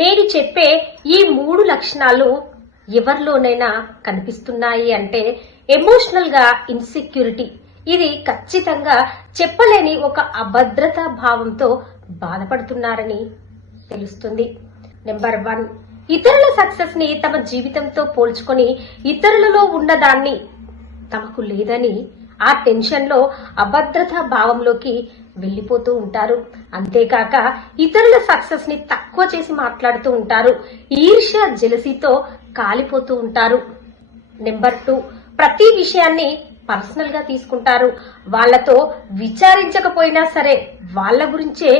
నేను చెప్పే ఈ 3 లక్షణాలు ఎవరిలోనైనా కనిపిస్తున్నాయి అంటే ఎమోషనల్ గా ఇన్సెక్యూరిటీ, ఇది ఖచ్చితంగా చెప్పలేని ఒక అభద్రతా భావంతో బాధపడుతున్నారని తెలుస్తుంది. నెంబర్ 1, ఇతరుల సక్సెస్ ని తమ జీవితంతో పోల్చుకొని ఇతరులలో ఉన్నదాన్ని తమకు లేదని ఆ టెన్షన్ లో అభద్రతా భావంలోకి వెళ్లిపోతూ ఉంటారు. అంతేకాక ఇతరుల సక్సెస్ ని తక్కువ చేసి మాట్లాడుతూ ఉంటారు. ఈర్ష్య, జెలసీతో కాలిపోతూ ఉంటారు. నెంబర్ 2, ప్రతి విషయాన్ని పర్సనల్ గా తీసుకుంటారు. వాళ్లతో విచారించకపోయినా సరే వాళ్ళ గురించే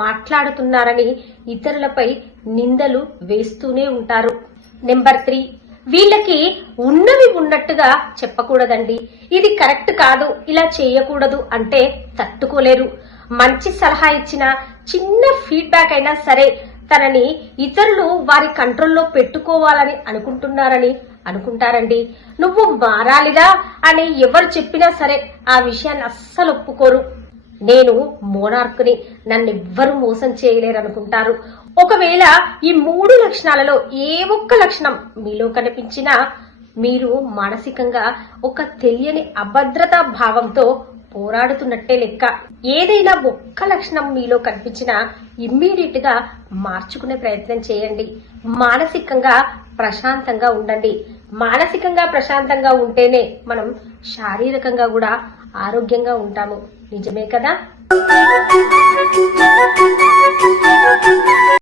మాట్లాడుతున్నారని ఇతరులపై నిందలు వేస్తూనే ఉంటారు. నెంబర్ 3, వీళ్ళకి ఉన్నవి ఉన్నట్టుగా చెప్పకూడదండి. ఇది కరెక్ట్ కాదు, ఇలా చేయకూడదు అంటే తట్టుకోలేరు. మంచి సలహా ఇచ్చినా, చిన్న ఫీడ్బ్యాక్ అయినా సరే తనని ఇతరులు వారి కంట్రోల్లో పెట్టుకోవాలని అనుకుంటున్నారని అనుకుంటారండి. నువ్వు మారాలిగా అని ఎవరు చెప్పినా సరే ఆ విషయాన్ని అస్సలు ఒప్పుకోరు. నేను మోనార్క్ని, నన్నెవ్వరూ మోసం చేయలేరు అనుకుంటారు. ఒకవేళ ఈ 3 లక్షణాలలో ఏ ఒక్క లక్షణం మీలో కనిపించినా మీరు మానసికంగా ఒక తెలియని అభద్రతా భావంతో పోరాడుతున్నట్టే లెక్క. ఏదైనా ఒక్క లక్షణం మీలో కనిపించినా ఇమ్మీడియట్ గా మార్చుకునే ప్రయత్నం చేయండి. మానసికంగా ప్రశాంతంగా ఉండండి. మానసికంగా ప్రశాంతంగా ఉంటేనే మనం శారీరకంగా కూడా ఆరోగ్యంగా ఉంటాము. నిజమే కదా?